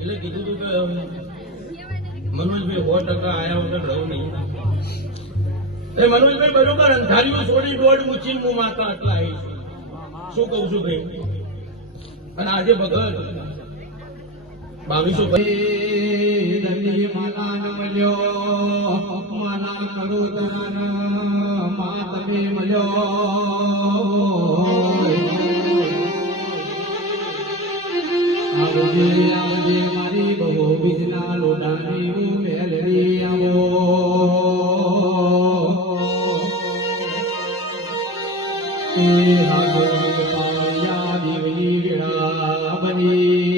એટલે કીધું તું કે મનોજભાઈ 100% આયા વગર રહું નહીં. એ મનોજભાઈ બરોબર અંધારીઓ છોડી દોડ મૂચી હું માતા આટલા આવી શું કઉ છું ભાઈ. અને આજે ભગત 2200 માતા ન મળ્યો માના કરોતરાન મા તમે મળ્યો આવજે મારી બહુ બીજના લોડાની મેલડી આવો હાથો પાયા દીવની વેળા બની